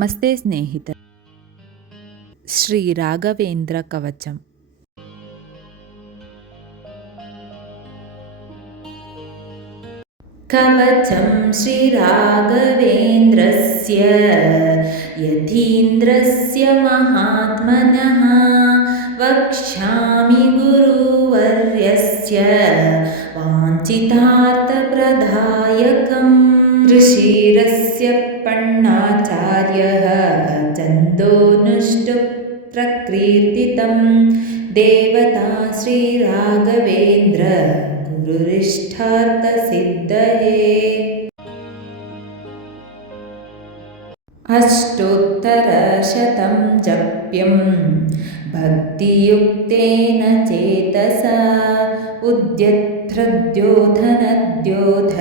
ನಮಸ್ತೆ ಸ್ನೇಹಿತರೆ ಶ್ರೀ ರಾಘವೇಂದ್ರ ಕವಚಂ कवचं श्रीराघवेन्द्रस्य यतीन्द्रस्य महात्मनः वक्ष्यामि गुरुवर्यस्य वाञ्छितार्थप्रदायकम् ऋषिरस्य पण्णाचार्यः चन्दोनुष्टुप्रकीर्तितं देवता श्रीराघवेन्द्र गुरुरिष्ठार्थसिद्धये अष्टोत्तरशतं जप्यं भक्तियुक्तेन चेतसा उद्यत्प्रद्योधनद्योध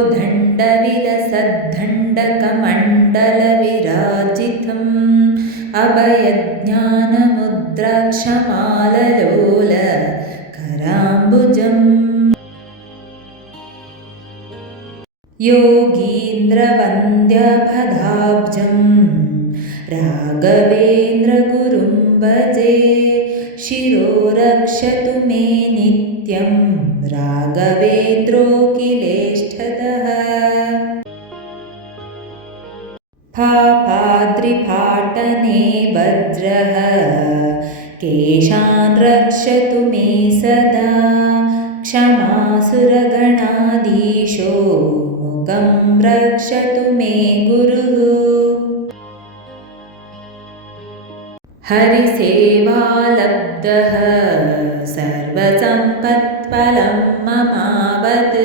दोर्दण्डविलसद्दण्डकमण्डलविराजितम् अभयज्ञानमुद्राक्षमाललोल कराम्बुजम् योगीन्द्रवन्द्यपदाब्जं राघवेन्द्रगुरुं भजे शिरो रक्षतु मे नित्यं राघवेन्द्रोऽखिलेष्ठतः पापाद्रिपाटने वज्रः केशान् रक्षतु मे सदा। क्षमासुरगणाधीशो मुखं रक्षतु मे गुरुः हरिसेवालब्धः। सर्वसम्पत्फलं ममावत्।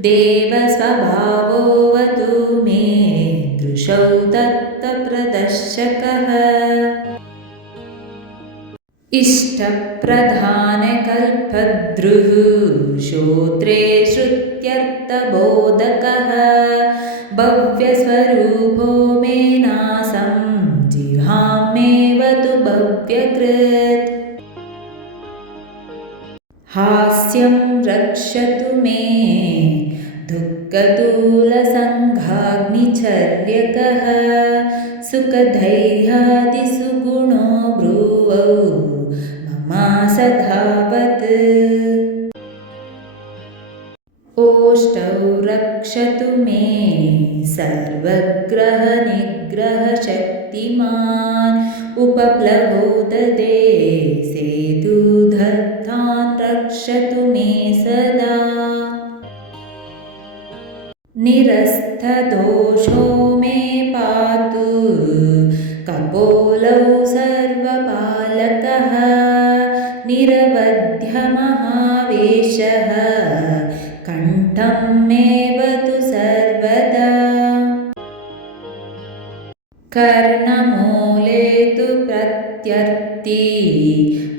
देवस्वभावोऽवतु मे दृशौ दत्तप्रदर्शकः इष्टप्रधानकल्पद्रुः श्रोत्रे श्रुत्यर्थबोधकः भव्यस्वरूपो मे नासं भव्यकृत् हास्यं रक्षतु मे दुःखतूलसङ्घाग्निचर्यकः सुखधैर्यादिसुगुणो ब्रुवौ ममा सधावत् ओष्ठौ रक्षतु मे सर्वग्रहनिग्रहशक्तिमान् उपप्लवोददे। सेतुधत्तान् रक्षतु मे सदा। निरस्तदोषो मे पातु। कपोलौ सर्वपालकः। निरवध्यमहावेशः कण्ठं मेव तु सर्वदा। कर्णमूले तु प्रत्यर्ति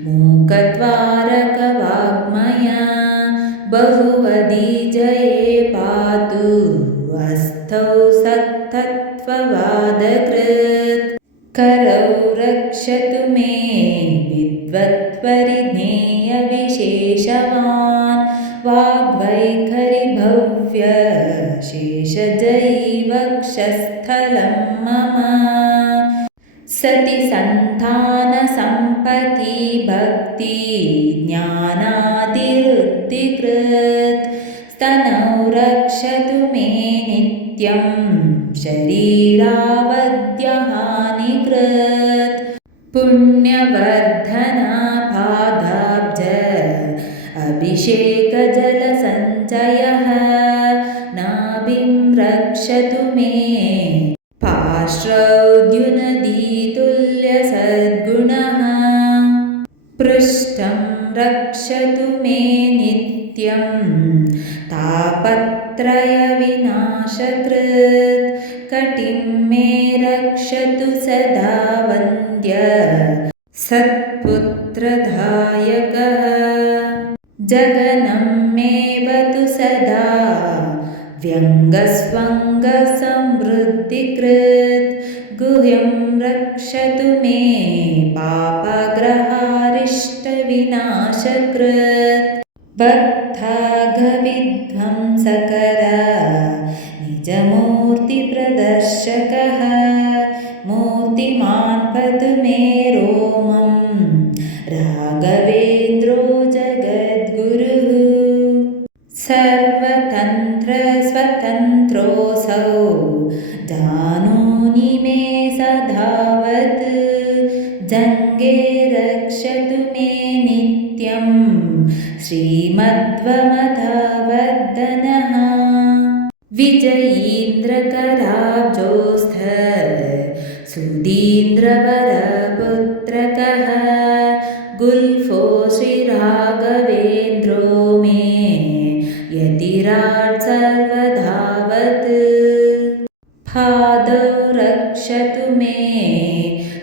मूकद्वारकवाग्मया बहुवधिजये पातु। भक्ति ज्ञानादिवृत्तिकृत् स्तनौ रक्षतु मे नित्यं शरीरावद्यहानिकृत्। पुण्यवर्धनापादाब्ज अभिषेकजलसञ्चयः। नाभिं रक्षतु मे पृष्ठं रक्षतु मे नित्यं। तापत्रयविनाशकृत् कटिं मे रक्षतु सदा वन्द्य। सत्पुत्रदायकः जगनं मेवतु सदा। व्यङ्गस्वङ्गसमृद्धिकृत् गुह्यं रक्षतु मे विनाशकृत्। भक्ताघविध्वंसकर निजमूर्तिप्रदर्शकः मूर्तिमान् पदुमे जङ्गे रक्षतु मे नित्यं श्रीमध्वमधावर्धनः विजयीन्द्रकराब्जोस्थ सुधीन्द्रवरपुत्रकः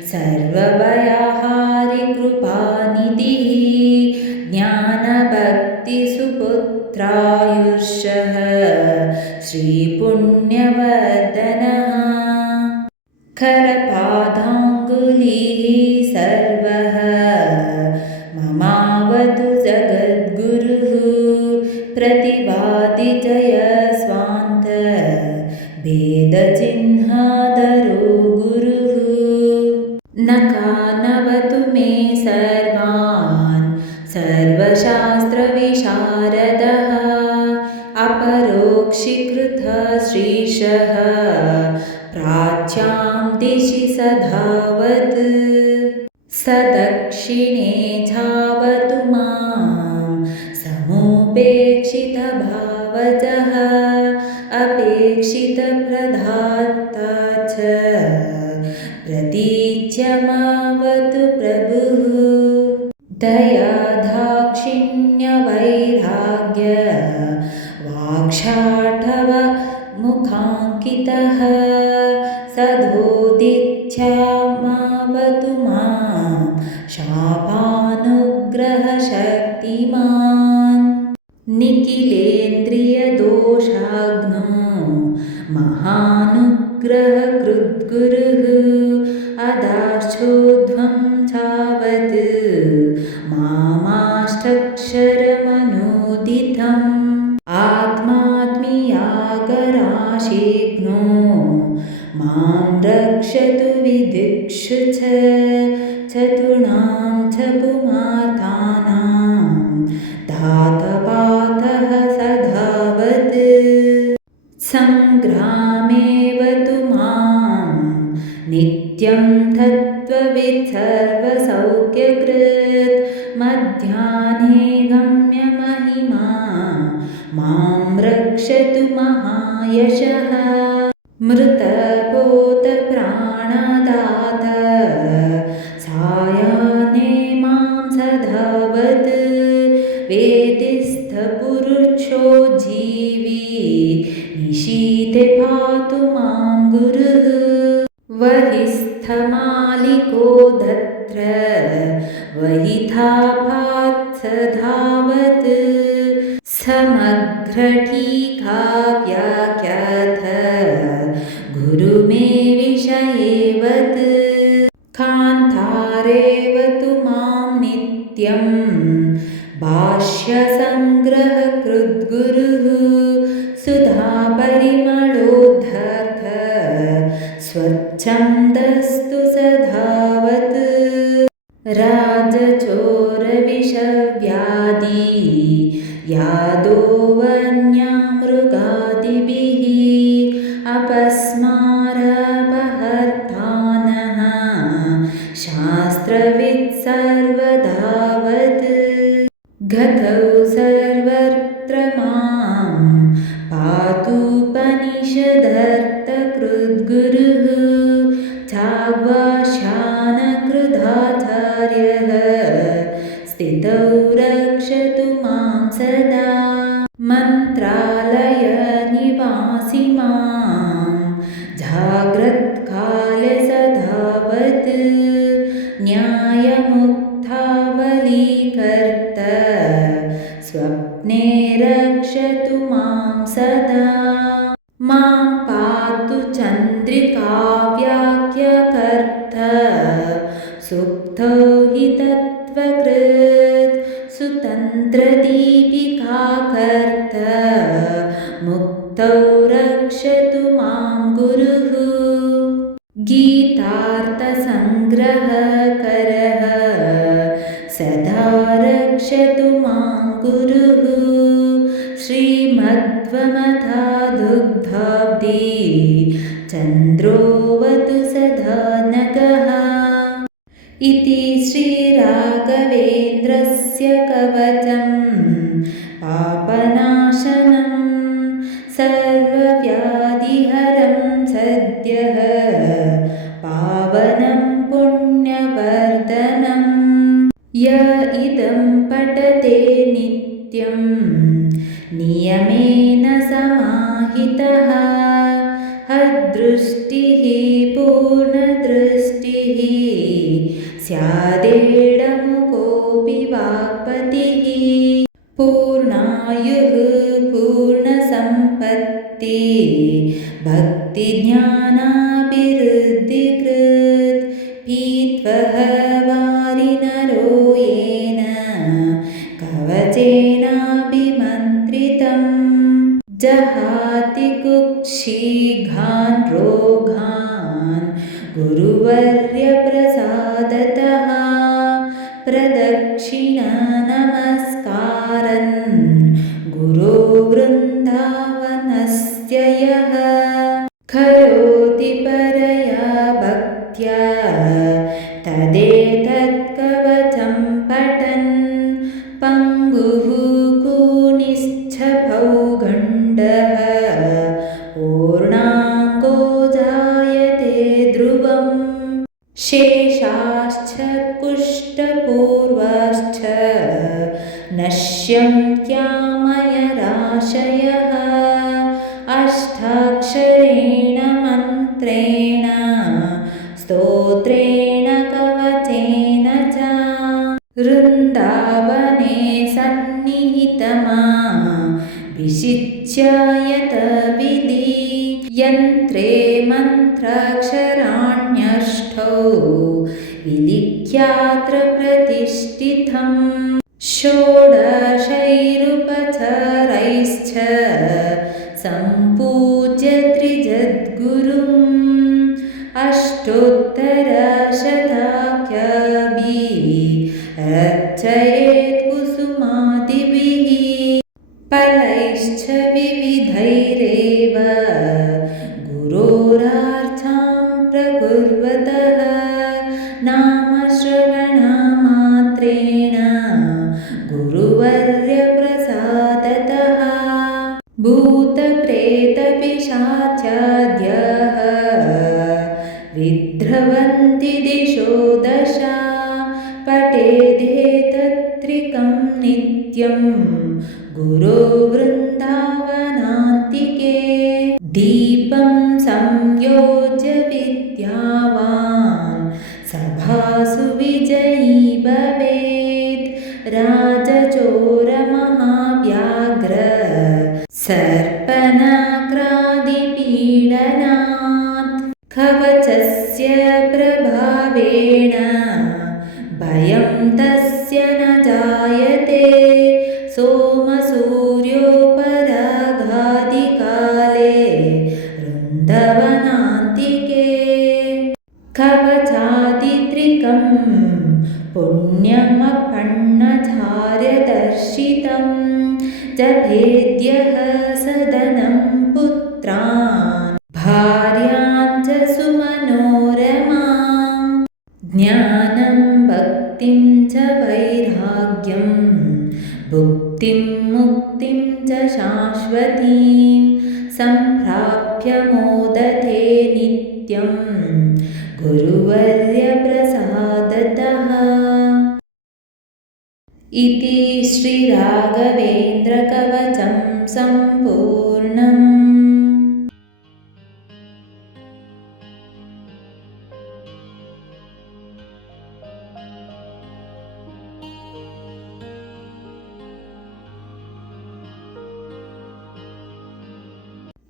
സർവഭയാ नकानवतु मे सर्वान् सर्वशास्त्रविशारदः अपरोक्षीकृतः श्रीशः प्राच्यां दिशि सधावत्। स दक्षिणे धावतु मां समुपेक्षितभावजः प्रतीच्यमावतु प्रभुः। दयादाक्षिण्यवैराग्य वाक्षाठव मुखाङ्कितः सदोदिच्छामावतु मां शापानुग्रहशक्तिमान्। निखिलेन्द्रियदोषाग्नो महानुग्रहकृद्गुरुः अदाश्चोध्वं चावत्। मामाष्टक्षरमनोदितम् आत्मात्मीयागराशिघ्नो। मां रक्षतु विदिक्षु च। चतुर्णां च पुमार्तानां। धातपातः सधावत्। सङ्ग्रामेवतु मां। नित्यं सर्वसौख्यकृत्। मध्याह्ने गम्यमहिमा मां रक्षतु महायशः। मृतपोतप्राणदात सायाह्ने मां सधावत्। वेदिस्थपुरुषो जीवी निशीथे पातु सुधापरिमळोद्धर्थ स्वच्छन्दस्तु सधावत्। राजचोरविषव्याधि यादोवन्यामृगादिभिः अपस्मारपहर्तानः मां सदा। मां पातु चन्द्रिकाव्याख्यकर्त सुप्तौ हि तत्त्वकृत्। सुतन्त्रदीपिकाकर्त मुक्तौ श्रीमध्वमथा दुग्धाब्दी चन्द्रोऽवतु सदा नगः। इति श्रीराघवेन्द्रस्य कवचं पापनाशनं सर्वव्याधिहरं सद्यः पावनं पुण्यवर्धनं। य इदं पठते नित्यं कवचेनाभिमन्त्रितम् जहाति कुक्षिघान् रोगान् गुरुवर्यप्रसादतः Bum. वृन्दावने सन्निहितमा विशिच्यायत विधि यन्त्रे मन्त्राक्षराण्यष्टौ विलिख्यात्र प्रतिष्ठितम् षोडशैरुपचरैश्च सम्पूज्य Meditate. नित्यं गुरो वृन्दावनान्तिके दीपं संयोज्य विद्यावान् सभासु विजयी भवेत्। राजचोरमहाव्याघ्र सर्पनाक्रादिपीडनात्। कवचस्य प्रभावेण ज्ञानं भक्तिं च वैराग्यं भुक्तिं मुक्तिं च शाश्वतीं सम्प्राप्य मोदते नित्यं। गुरुवर्यप्रसादतः। इति श्रीराघवेन्द्रकवचं सम्पूर्णम्